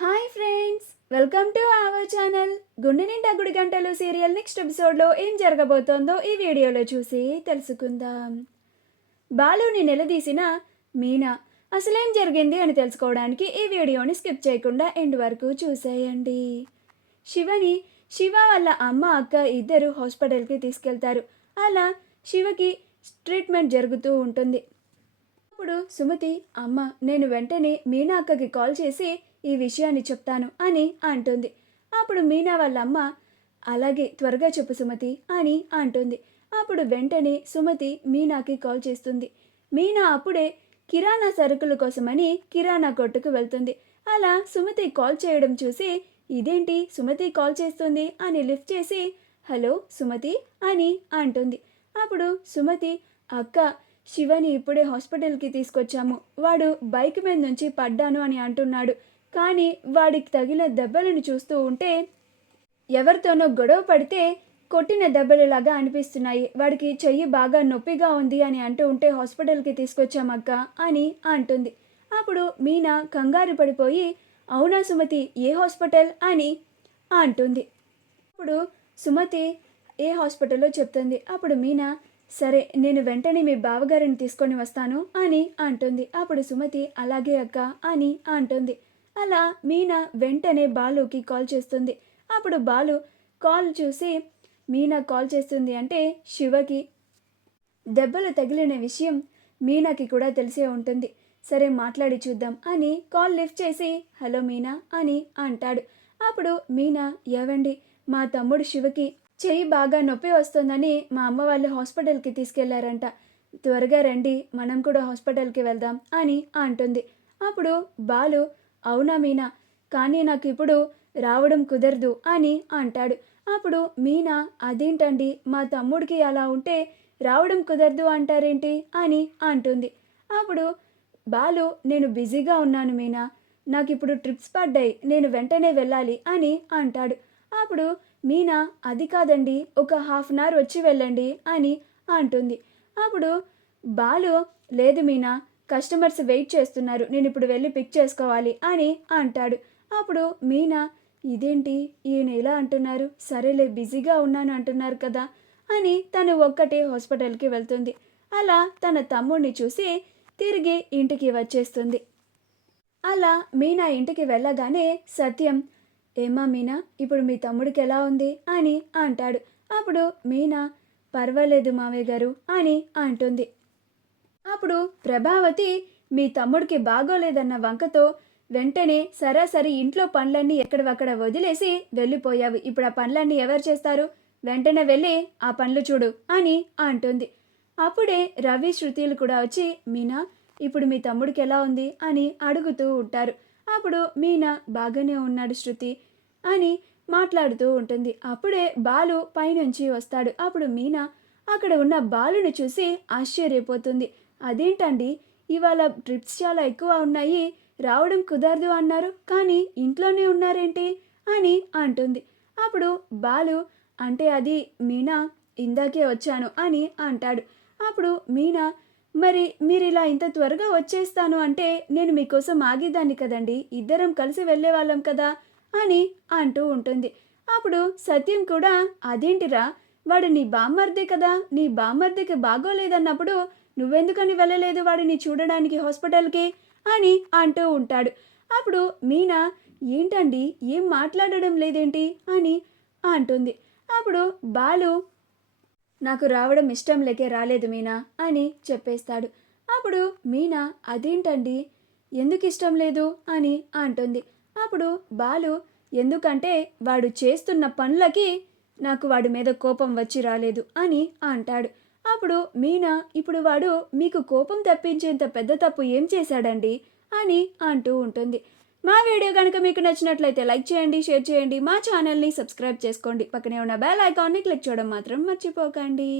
Hi friends, welcome to our channel. గుండె నిండా గుడి గంటలు సీరియల్ నెక్స్ట్ ఎపిసోడ్లో ఏం జరగబోతోందో ఈ వీడియోలో చూసి తెలుసుకుందాం. బాలుని నిలదీసిన మీనా అసలేం జరిగింది అని తెలుసుకోవడానికి ఈ వీడియోని స్కిప్ చేయకుండా ఎండ్ వరకు చూసేయండి. శివ వాళ్ళ అమ్మ అక్క ఇద్దరు హాస్పిటల్కి తీసుకెళ్తారు. అలా శివకి ట్రీట్మెంట్ జరుగుతూ ఉంటుంది. అప్పుడు సుమతి, అమ్మ నేను వెంటనే మీనా అక్కకి కాల్ చేసి ఈ విషయాన్ని చెప్తాను అని అంటుంది. అప్పుడు మీనా వాళ్ళ అమ్మ, అలాగే త్వరగా చెప్పు సుమతి అని అంటుంది. అప్పుడు వెంటనే సుమతి మీనాకి కాల్ చేస్తుంది. మీనా అప్పుడే కిరాణా సరుకుల కోసమని కిరాణా కొట్టుకు వెళ్తుంది. అలా సుమతి కాల్ చేయడం చూసి, ఇదేంటి సుమతి కాల్ చేస్తుంది అని లిఫ్ట్ చేసి, హలో సుమతి అని అంటుంది. అప్పుడు సుమతి, అక్క శివని ఇప్పుడే హాస్పిటల్కి తీసుకొచ్చాము. వాడు బైక్ మీద నుంచి పడ్డాను అని అంటున్నాడు. కానీ వాడికి తగిన దెబ్బలను చూస్తూ ఉంటే ఎవరితోనో గొడవ పడితే కొట్టిన దెబ్బలులాగా అనిపిస్తున్నాయి. వాడికి చెయ్యి బాగా నొప్పిగా ఉంది అని అంటూ ఉంటే హాస్పిటల్కి తీసుకొచ్చామక్క అని అంటుంది. అప్పుడు మీనా కంగారు పడిపోయి, అవునా సుమతి, ఏ హాస్పిటల్ అని అంటుంది. అప్పుడు సుమతి ఏ హాస్పిటల్లో చెప్తుంది. అప్పుడు మీనా, సరే నేను వెంటనే మీ బావగారిని తీసుకొని వస్తాను అని అంటుంది. అప్పుడు సుమతి, అలాగే అక్క అని అంటుంది. అలా మీనా వెంటనే బాలుకి కాల్ చేస్తుంది. అప్పుడు బాలు కాల్ చూసి, మీనా కాల్ చేస్తుంది అంటే శివకి దెబ్బలు తగిలిన విషయం మీనాకి కూడా తెలిసే ఉంటుంది. సరే మాట్లాడి చూద్దాం అని కాల్ లిఫ్ట్ చేసి, హలో మీనా అని అంటాడు. అప్పుడు మీనా, ఏవండి మా తమ్ముడు శివకి చెయ్యి బాగా నొప్పి వస్తుందని మా అమ్మ వాళ్ళు హాస్పిటల్కి తీసుకెళ్లారంట. త్వరగా రండి, మనం కూడా హాస్పిటల్కి వెళ్దాం అని అంటుంది. అప్పుడు బాలు, అవునా మీనా, కానీ నాకు ఇప్పుడు రావడం కుదరదు అని అంటాడు. అప్పుడు మీనా, అదేంటండి మా తమ్ముడికి అలా ఉంటే రావడం కుదరదు అంటారేంటి అని అంటుంది. అప్పుడు బాలు, నేను బిజీగా ఉన్నాను మీనా, నాకు ఇప్పుడు ట్రిప్స్ పడ్డాయి, నేను వెంటనే వెళ్ళాలి అని అంటాడు. అప్పుడు మీనా, అది కాదండి, ఒక హాఫ్ అన్ అవర్ వచ్చి వెళ్ళండి అని అంటుంది. అప్పుడు బాలు, లేదు మీనా, కస్టమర్స్ వెయిట్ చేస్తున్నారు, నేను ఇప్పుడు వెళ్ళి పిక్ చేసుకోవాలి అని అంటాడు. అప్పుడు మీనా, ఇదేంటి ఈయన ఇలా అంటున్నారు, సరేలే బిజీగా ఉన్నాను అంటున్నారు కదా అని తను ఒక్కటే హాస్పిటల్కి వెళ్తుంది. అలా తన తమ్ముడిని చూసి తిరిగి ఇంటికి వచ్చేస్తుంది. అలా మీనా ఇంటికి వెళ్ళగానే సత్యం, ఏమా మీనా, ఇప్పుడు మీ తమ్ముడికి ఎలా ఉంది అని అంటాడు. అప్పుడు మీనా, పర్వాలేదు మావయ్య గారు అని అంటుంది. అప్పుడు ప్రభావతి, మీ తమ్ముడికి బాగోలేదన్న వంకతో వెంటనే సరాసరి ఇంట్లో పనులన్నీ ఎక్కడవక్కడ వదిలేసి వెళ్ళిపోయావు. ఇప్పుడు ఆ పనులన్నీ ఎవరు చేస్తారు? వెంటనే వెళ్ళి ఆ పనులు చూడు అని అంటుంది. అప్పుడే రవి శృతిలు కూడా వచ్చి, మీనా ఇప్పుడు మీ తమ్ముడికి ఎలా ఉంది అని అడుగుతూ ఉంటారు. అప్పుడు మీనా, బాగానే ఉన్నాడు శృతి అని మాట్లాడుతూ ఉంటుంది. అప్పుడే బాలు పైనుంచి వస్తాడు. అప్పుడు మీనా అక్కడ ఉన్న బాలుని చూసి ఆశ్చర్యపోతుంది. అదేంటండి, ఇవాళ ట్రిప్స్ చాలా ఎక్కువ ఉన్నాయి, రావడం కుదరదు అన్నారు, కానీ ఇంట్లోనే ఉన్నారేంటి అని అంటుంది. అప్పుడు బాలు, అంటే అది మీనా, ఇందాకే వచ్చాను అని అంటాడు. అప్పుడు మీనా, మరి మీరు ఇలా ఇంత త్వరగా వచ్చేస్తాను అంటే నేను మీకోసం ఆగేదాన్ని కదండి, ఇద్దరం కలిసి వెళ్ళే వాళ్ళం కదా అని అంటూ ఉంటుంది. అప్పుడు సత్యం కూడా, అదేంటిరా, వాడు నీ బామ్మర్దే కదా, నీ బామ్మర్దికి బాగోలేదన్నప్పుడు నువ్వెందుకని వెళ్ళలేదు వాడిని చూడడానికి హాస్పిటల్కి అని అంటూ ఉంటాడు. అప్పుడు మీనా, ఏంటండి ఏం మాట్లాడడం లేదేంటి అని అంటుంది. అప్పుడు బాలు, నాకు రావడం ఇష్టం లేకే రాలేదు మీనా అని చెప్పేస్తాడు. అప్పుడు మీనా, అదేంటండి ఎందుకు ఇష్టం లేదు అని అంటుంది. అప్పుడు బాలు, ఎందుకంటే వాడు చేస్తున్న పనులకి నాకు వాడి మీద కోపం వచ్చి రాలేదు అని అంటాడు. అప్పుడు మీనా, ఇప్పుడు వాడు మీకు కోపం తెప్పించేంత పెద్ద తప్పు ఏం చేశాడండి అని అంటూ ఉంటుంది. మా వీడియో కనుక మీకు నచ్చినట్లయితే లైక్ చేయండి, షేర్ చేయండి, మా ఛానల్ని సబ్స్క్రైబ్ చేసుకోండి, పక్కనే ఉన్న బెల్ ఐకాన్ని క్లిక్ చేయడం మాత్రం మర్చిపోకండి.